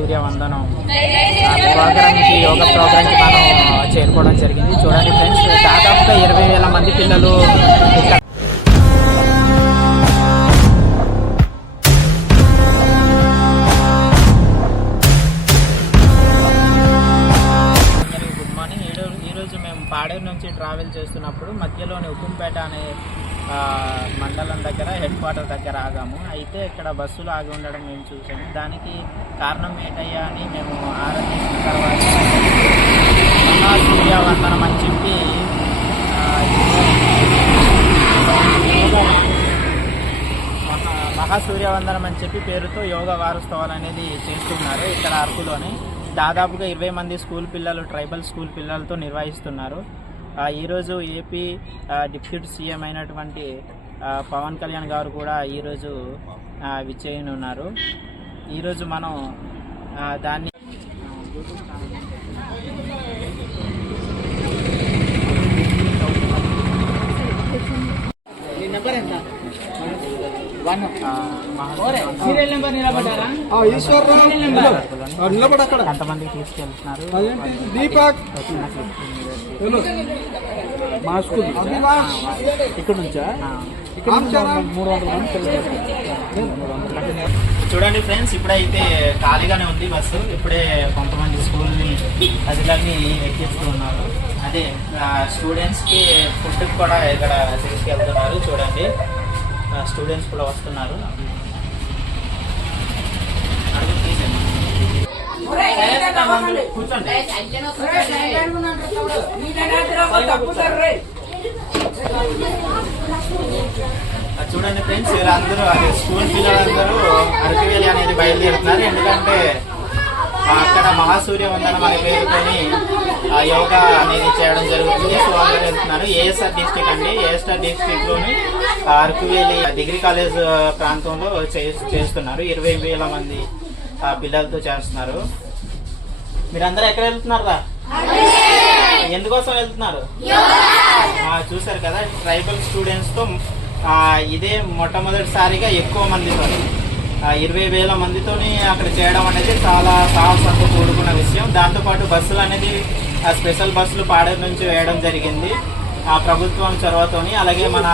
మహాసూర్యవందనం ప్రోగ్రామ్కి యోగా ప్రోగ్రామ్కి మనం చేరుకోవడం జరిగింది. చూడండి ఫ్రెండ్స్, దాదాపుగా 20,000 మంది పిల్లలు ఇక్కడ పాడేరు నుంచి ట్రావెల్ చేస్తున్నప్పుడు మధ్యలోని ఉక్కుంపేట అనే మండలం దగ్గర హెడ్ క్వార్టర్ దగ్గర ఆగాము. అయితే ఇక్కడ బస్సులు ఆగి ఉండడం మేము చూసాము. దానికి కారణం ఏంటయ్యా అని మేము ఆరాధించిన తర్వాత మహాసూర్యవందనం అని చెప్పి మహాసూర్యవందనం అని చెప్పి పేరుతో యోగా వారోత్సవాలు అనేది చేస్తున్నారు. ఇక్కడ అరకులోని దాదాపుగా 20 మంది స్కూల్ పిల్లలు, ట్రైబల్ స్కూల్ పిల్లలతో నిర్వహిస్తున్నారు. ఈరోజు ఏపీ డిప్యూటీ సీఎం అయినటువంటి పవన్ కళ్యాణ్ గారు కూడా ఈరోజు విచ్చేయనున్నారు. ఈరోజు మనం దాన్ని ఎంతమందికి తీసుకెళ్తున్నారు? మా స్కూల్ ఇక్కడ నుంచా? 300 మంది. చూడండి ఫ్రెండ్స్, ఇప్పుడైతే ఖాళీగానే ఉంది బస్సు. ఇప్పుడే కొంతమంది స్కూల్ని అధికారిని ఎక్కిస్తూ ఉన్నారు. అదే స్టూడెంట్స్కి ఫుడ్ కూడా ఇక్కడ తీసుకెళ్తున్నారు. చూడండి, స్టూడెంట్స్ కూడా వస్తున్నారు. కూర్చోండి. చూడండి ఫ్రెండ్స్, వీళ్ళందరూ అదే స్కూల్ పిల్లలందరూ అరకువేలి అనేది బయలుదేరుతున్నారు. ఎందుకంటే అక్కడ మహాసూర్యవందనం అనే పేరుతోని యోగా అనేది చేయడం జరుగుతుంది. సో అందరూ వెళ్తున్నారు. ఏఎస్ఆర్ డిస్టిక్ అండి. ఏఎస్ఆర్ డిస్టిక్ లోని అరకువేలి డిగ్రీ కాలేజ్ ప్రాంతంలో చేస్తున్నారు. 20,000 మంది పిల్లలతో చేస్తున్నారు. మీరందరూ ఎక్కడ వెళ్తున్నారా? ఎందుకోసం వెళ్తున్నారు? చూసారు కదా, ట్రైబల్ స్టూడెంట్స్ తో ఇదే మొట్టమొదటిసారిగా ఎక్కువ మందితో 20,000 మందితోని అక్కడ చేయడం అనేది చాలా సాహసంతో కూడుకున్న విషయం. దాంతోపాటు బస్సులు అనేది స్పెషల్ బస్సులు పాడేరు నుంచి వేయడం జరిగింది ప్రభుత్వం చొరవతోని. అలాగే మన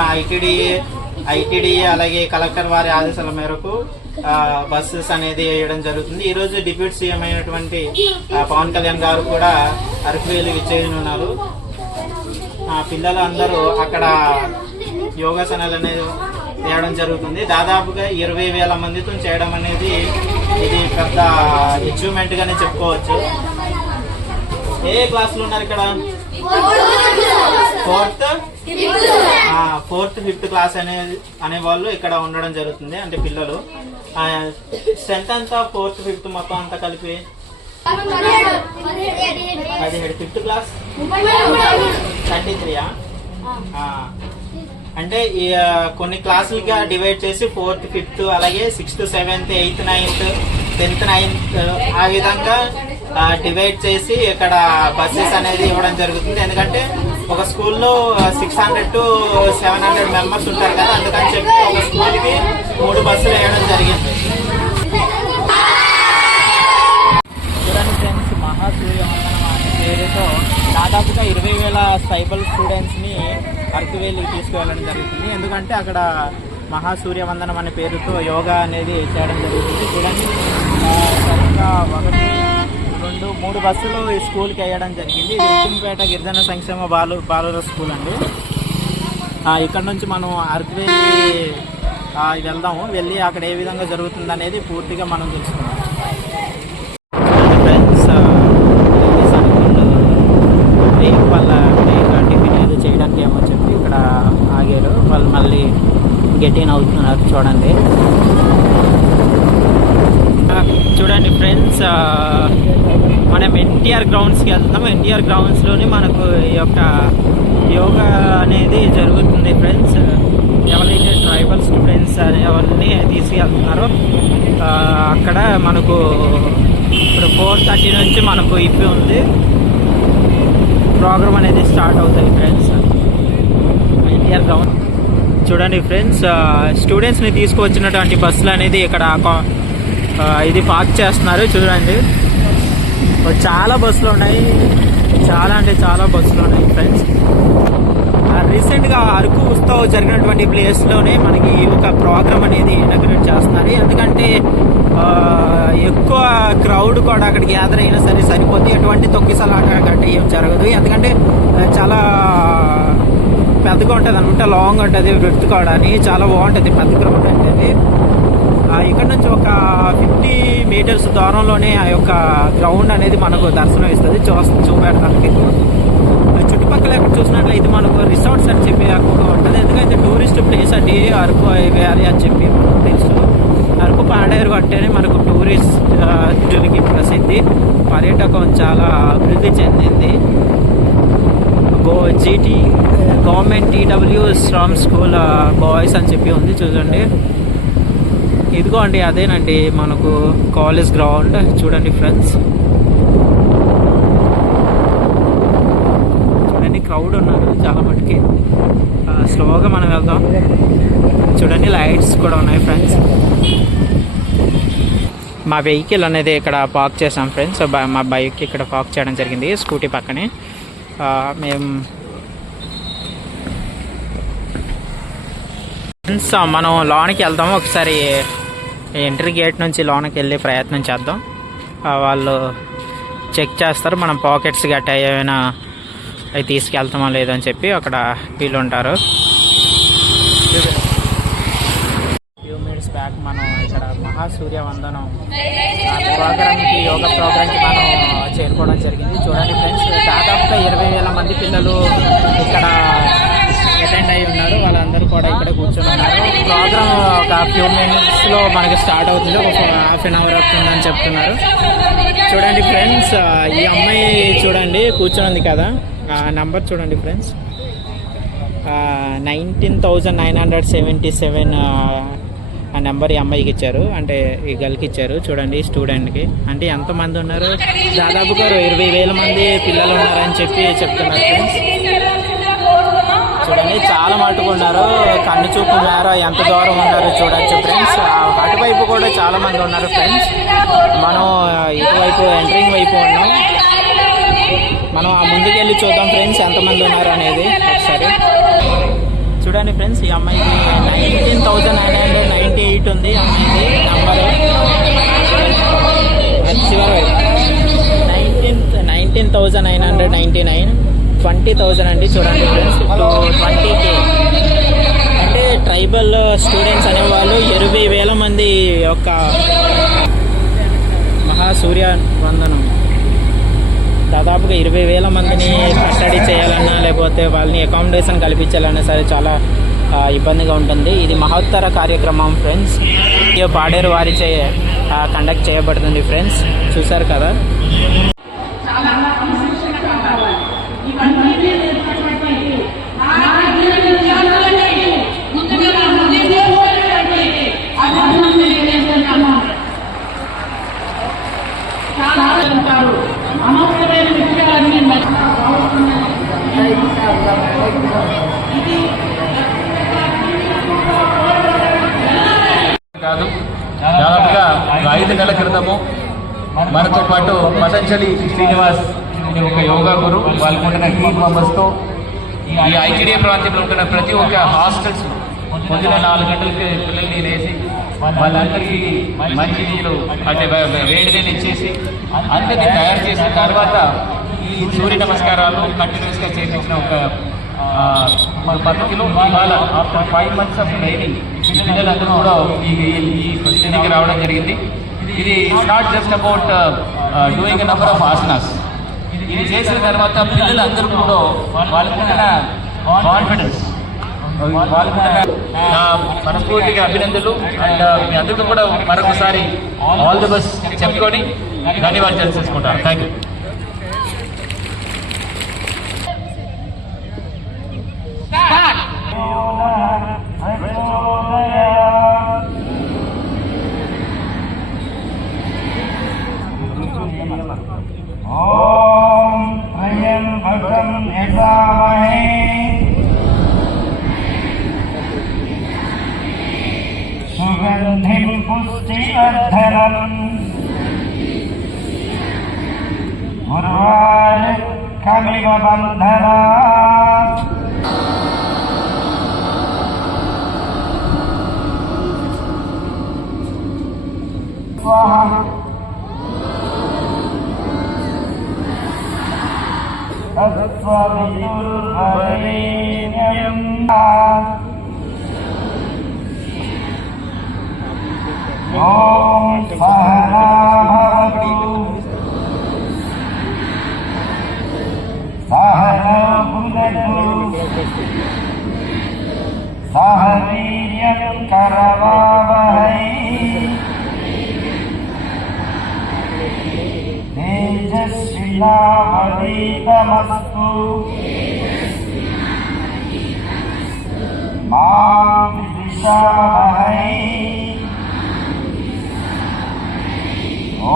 ఐటీడీఏ అలాగే కలెక్టర్ వారి ఆదేశాల మేరకు బస్సెస్ అనేది వేయడం జరుగుతుంది. ఈ రోజు డిప్యూటీ సీఎం అయినటువంటి పవన్ కళ్యాణ్ గారు కూడా అరకువేలి విచ్చేయనున్నారు. పిల్లలు అందరూ అక్కడ యోగాసనాలు అనేది చేయడం జరుగుతుంది. దాదాపుగా 20,000 మందితో చేయడం అనేది ఇది పెద్ద అచీవ్మెంట్ గానే చెప్పుకోవచ్చు. ఏ క్లాసులు ఉన్నారు ఇక్కడ? 4th 5th క్లాస్ అనే వాళ్ళు ఇక్కడ ఉండడం జరుగుతుంది. అంటే పిల్లలు స్ట్రెంత్ అంతా 4th 5th మొత్తం అంతా కలిపి 17. 5th class 33. అంటే కొన్ని క్లాసులుగా డివైడ్ చేసి 4th 5th అలాగే 6th 7th 8th 9th 10th 9th ఆ విధంగా డివైడ్ చేసి ఇక్కడ బస్సెస్ అనేది ఇవ్వడం జరుగుతుంది. ఎందుకంటే ఒక స్కూల్లో 600 to 700 మెంబర్స్ ఉంటారు కదా, అందుకని చెప్పి ఒక స్కూల్కి 3 బస్సులు వేయడం జరిగింది. చూడండి ఫ్రెండ్స్, మహాసూర్యవందనం అనే పేరుతో దాదాపుగా 20,000 ట్రైబల్ స్టూడెంట్స్ని అరకువేలికి తీసుకువెళ్ళడం జరుగుతుంది. ఎందుకంటే అక్కడ మహాసూర్యవందనం అనే పేరుతో యోగా అనేది చేయడం జరుగుతుంది. చూడండి, సరిగ్గా 1, 2, 3 బస్సులు ఈ స్కూల్కి వేయడం జరిగింది. ఇది ఉక్కుంపేట గిరిజన సంక్షేమ బాలుర స్కూల్ అండి. ఇక్కడ నుంచి మనం అరకువేలి వెళ్దాము. వెళ్ళి అక్కడ ఏ విధంగా జరుగుతుంది అనేది పూర్తిగా మనం తెలుసుకుందాం. ఫ్రెండ్స్, వాళ్ళ టిఫిన్ ఏదో చేయడానికి ఏమో చెప్పి ఇక్కడ ఆగారు. వాళ్ళు మళ్ళీ గెటిన్ అవుతున్నారు. చూడండి ఫ్రెండ్స్, మనం ఎన్టీఆర్ గ్రౌండ్స్కి వెళ్తాం. ఎన్టీఆర్ గ్రౌండ్స్లోని మనకు ఈ యొక్క యోగా అనేది జరుగుతుంది ఫ్రెండ్స్. ఎవరైతే ట్రైబల్ స్టూడెంట్స్ ఎవరిని తీసుకెళ్తున్నారో అక్కడ మనకు ఇప్పుడు 4:30 నుంచి మనకు ఇప్పి ఉంది. ప్రోగ్రామ్ అనేది స్టార్ట్ అవుతాయి ఫ్రెండ్స్. ఎన్టీఆర్ గ్రౌండ్ చూడండి ఫ్రెండ్స్, స్టూడెంట్స్ని తీసుకువచ్చినటువంటి బస్సులు అనేది ఇక్కడ ఇది పార్క్ చేస్తున్నారు చూడండి. చాలా బస్సులు ఉన్నాయి, చాలా అంటే చాలా బస్సులు ఉన్నాయి ఫ్రెండ్స్. రీసెంట్గా అరకు ఉత్సవ్ జరిగినటువంటి ప్లేస్లోనే మనకి ఒక ప్రోగ్రామ్ అనేది ఇనాగ్రేట్ చేస్తున్నారు. ఎందుకంటే ఎక్కువ క్రౌడ్ కూడా అక్కడికి గ్యాదర్ అయినా సరే సరిపోతుంది, ఎటువంటి తొక్కిసలాట గట్టి ఏం జరగదు. ఎందుకంటే చాలా పెద్దగా ఉంటుంది అనమాట, లాంగ్ ఉంటుంది, బ్రెత్తుకోవడానికి చాలా బాగుంటుంది, పెద్ద గ్రౌండ్ అంటే. ఇక్కడ నుంచి ఒక 50 మీటర్స్ దూరంలోనే ఆ యొక్క గ్రౌండ్ అనేది మనకు దర్శనం ఇస్తుంది. చూపెడతానికి చుట్టుపక్కల ఎక్కడ చూసినట్లయితే మనకు రిసార్ట్స్ అని చెప్పి ఎక్కువగా ఉంటుంది. ఎందుకంటే టూరిస్ట్ ప్లేస్ అండి అరకు వ్యాలీ అని చెప్పి మనకు తెలుసు. అరకు పాడేరు అంటేనే మనకు టూరిస్టులకి ప్రసిద్ధి, పర్యాటకం చాలా అభివృద్ధి చెందింది. గవర్నమెంట్ TW శ్రామ్ స్కూల్ బాయ్స్ అని చెప్పి ఉంది చూడండి. ఇదిగో అండి అదేనండి మనకు కాలేజ్ గ్రౌండ్ చూడండి ఫ్రెండ్స్. చూడండి క్రౌడ్ ఉన్నారు చాలా మటుకి. స్లోగా మనం వెళ్దాం. చూడండి లైట్స్ కూడా ఉన్నాయి ఫ్రెండ్స్. మా వెహికల్ అనేది ఇక్కడ పార్క్ చేసాం ఫ్రెండ్స్. మా బైక్ ఇక్కడ పార్క్ చేయడం జరిగింది స్కూటీ పక్కనే. మేము ఫ్రెండ్స్ మనం లోనికి వెళ్దాము. ఒకసారి ఎంట్రీ గేట్ నుంచి లోనికి వెళ్ళే ప్రయత్నం చేద్దాం. వాళ్ళు చెక్ చేస్తారు మనం పాకెట్స్ గట్ట ఏమైనా అవి తీసుకెళ్తామా లేదని చెప్పి అక్కడ వీళ్ళు ఉంటారు. ఫ్యూ మినిట్స్ బ్యాక్ మనం ఇక్కడ మహాసూర్య వందనం ప్రోగ్రామ్కి యోగా ప్రోగ్రామ్కి మనం చేరుకోవడం జరిగింది. చూడండి ఫ్రెండ్స్ దాదాపుగా 20,000 మంది పిల్లలు ఇక్కడ అటెండ్ అయి ఉన్నారు. వాళ్ళందరూ కూడా ఇక్కడ కూర్చొని ఉన్నారు. ప్రోగ్రామ్ ఒక ఫ్యూ మినిట్స్లో మనకి స్టార్ట్ అవుతుంది, ఒక ½ an hour అవుతుందని చెప్తున్నారు. చూడండి ఫ్రెండ్స్ ఈ అమ్మాయి చూడండి కూర్చొని కదా, నంబర్ చూడండి ఫ్రెండ్స్ 19,977 ఆ నెంబర్ ఈ అమ్మాయికి ఇచ్చారు, అంటే ఈ గర్ల్కి ఇచ్చారు. చూడండి స్టూడెంట్కి అంటే ఎంతమంది ఉన్నారు, దాదాపుగా 20,000 మంది పిల్లలు ఉన్నారని చెప్పి చెప్తున్నారు ఫ్రెండ్స్. చూడండి చాలా మటుకు ఉన్నారు, కన్ను చూపు మేర ఎంత దూరం ఉన్నారు చూడొచ్చు ఫ్రెండ్స్. అటువైపు కూడా చాలా మంది ఉన్నారు ఫ్రెండ్స్. మనం ఇటువైపు ఎంట్రింగ్ వైపు ఉన్నాం. మనం ఆ ముందుకు వెళ్ళి చూద్దాం ఫ్రెండ్స్ ఎంతమంది ఉన్నారు అనేది ఒకసారి. చూడండి ఫ్రెండ్స్ ఈ అమ్మాయికి 19,998 ఉంది అమ్మాయికి నంబరు. 19,999 20,000 అండి. చూడండి ఫ్రెండ్స్ 20K అంటే ట్రైబల్ స్టూడెంట్స్ అనేవాళ్ళు 20,000 మంది యొక్క మహాసూర్య వందనం దాదాపుగా 20,000 మందిని కట్టడి చేయాలన్నా లేకపోతే వాళ్ళని అకామిడేషన్ కల్పించాలన్నా సరే చాలా ఇబ్బందిగా ఉంటుంది. ఇది మహత్తర కార్యక్రమం ఫ్రెండ్స్. పాడేరు వారిచే కండక్ట్ చేయబడుతుంది ఫ్రెండ్స్. చూసారు కదా. కాదు దాదాపుగా 5 నెలల క్రితము మనతో పాటు పతంజలి శ్రీనివాస్ అనే ఒక యోగా గురు వాళ్ళకు ఉంటున్న టీమ్ మెంబర్స్తో ఈ ఐటీడీఏ ప్రాంతంలో ఉంటున్న ప్రతి ఒక్క హాస్టల్స్ పొద్దున 4 గంటలకి పిల్లల్ని లేసి వాళ్ళందరికీ మంచి నీళ్ళు అంటే వేడి నీళ్ళు ఇచ్చేసి అందరినీ తయారు చేసిన తర్వాత ఈ సూర్య నమస్కారాలు కంటిన్యూస్గా చేయించిన ఒక పద్ధతిలో ఇవాళ ఆఫ్టర్ 5 months ఆఫ్ ట్రైనింగ్ పిల్లలందరూ కూడా ఈ ఫెసిలిటీకి రావడం జరిగింది. ఇది it's not just about doing a number of asanas. ఇది చేసిన తర్వాత పిల్లలందరూ కూడా వాళ్ళకున్న కాన్ఫిడెన్స్, వాళ్ళకున్న మనస్ఫూర్తిగా అభినందనలు. అండ్ మీ అందరికీ కూడా మరొకసారి ఆల్ ది బెస్ట్ చెప్పుకొని ధన్యవాదాలు చేసుకుంటారు. Thank you. ओम त्र्यंबकं यजामहे सुगंधिं पुष्टिवर्धनम् गुरुवार कलिग बंधना स्वाहा तत्सवितुर्वरेण्यं ओम सहना भवतु सहना भुनक्तु सह वीर्यं करवावहै तेजस्विनावधीतमस्तु मा विद्विषावहै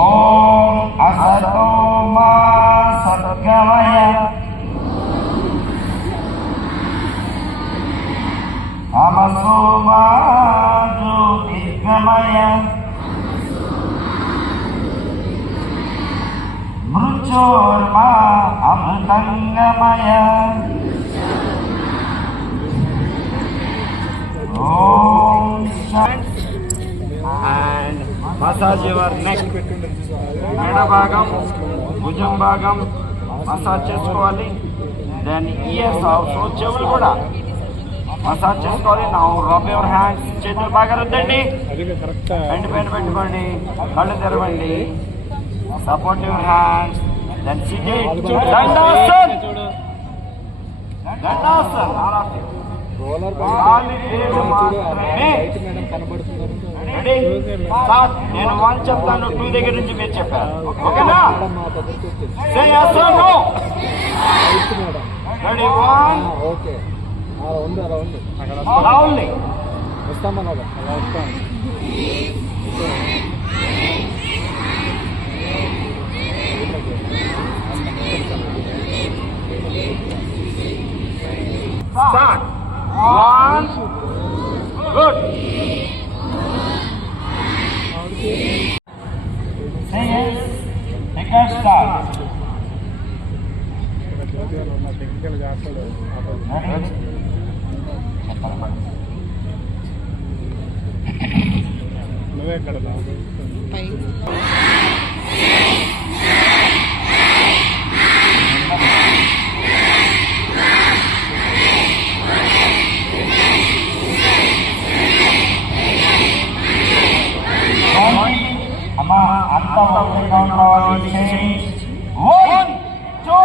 ओम असतो मा सद्गमय तमसो मा ज्योतिर्गमय मृत्योर्मा अमृतंगमय Om Shanti and massage your neck మెడ భాగం భుజం భాగం మసాజ్ చేసుకోవాలి దెన్ ఇయర్స్ ఆల్సో చెవులు కూడా మసాజ్ చేసుకోవాలి నా రబ్ యువర్ హ్యాండ్స్ చేతులు బాగా రుద్దండి వెంట వెంట పెట్టుకోండి కళ్ళు తెరవండి support your hands then sit Dandasana Dandasana నేను 1 చెప్తాను 2 దగ్గర నుంచి మీరు చెప్పారు ఓకేనా say yes or no ready 1 okay అలా ఉంది అలా ఉంది వస్తామన్నా అలా వస్తాం Start. 1. Good. Say yes. Take a start. Ready? నువ్వే ఎక్కడ అమ్మా అంత ఒకేగా ఉండాలి చేంజ్ 1 2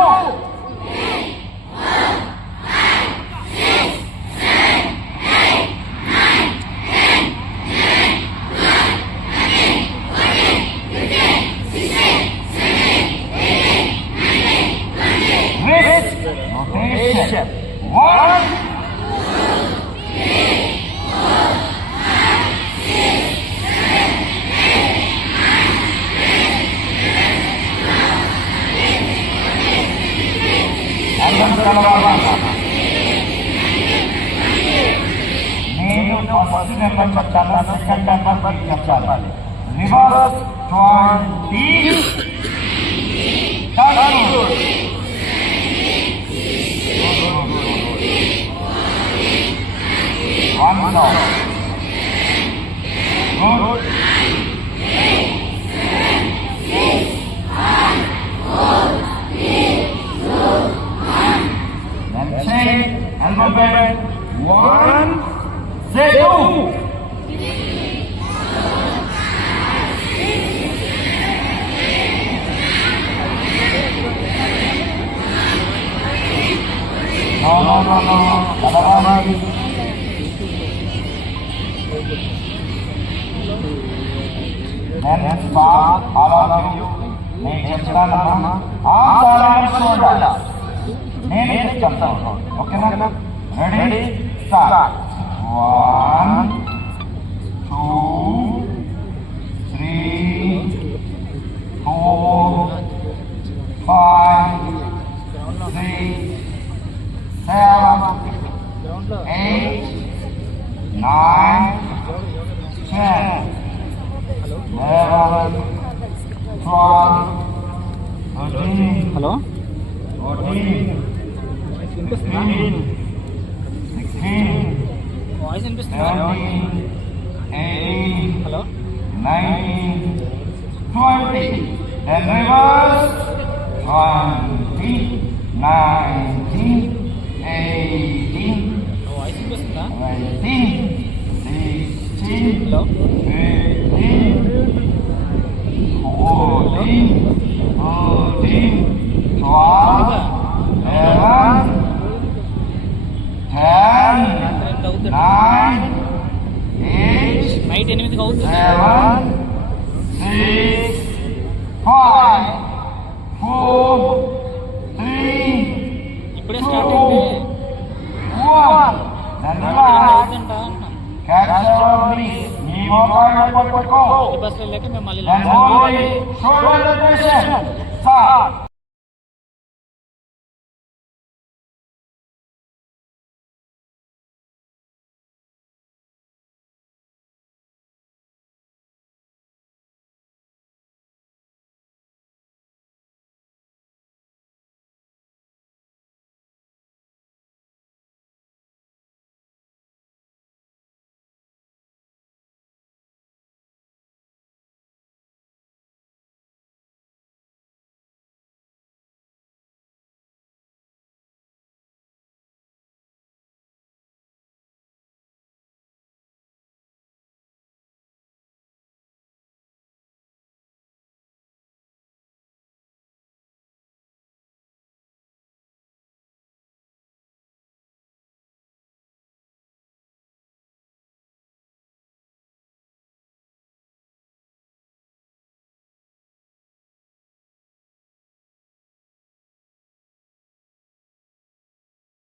rotation 1 నేను ఫస్ట్ నెంబర్ చెప్తాను సెకండ్ నెంబర్ చెప్పాలి reverse 20 1 more good then change elbow bend 1 2 no then start all of you నేను చెప్తానమ్మా చూడాలి నేనే చెప్తాను ఓకేనా రెడీ స్టార్ట్ 1 2 3 4 5 6 7 8 9 10 11 12 హలో వాయిస్ వినిపిస్తుందా? హలో 20. Then reverse. 20, 19, 18, వాయిస్ వినిపిస్తుందా? 19, 16, హలో 15, 14, 13, 12, 11, 10, 9, 8, నైట్ 8కి అవుతుంది. 7, 6, 5, 4, 3, ఇప్పుడే స్టార్ట్ అయింది. 1. Then relax. అవుతుంట Catch your breath. Knee mobile పట్టుకో. బస్సులో లేక మేము మళ్ళీ Then slowly shoulder rotation. Start.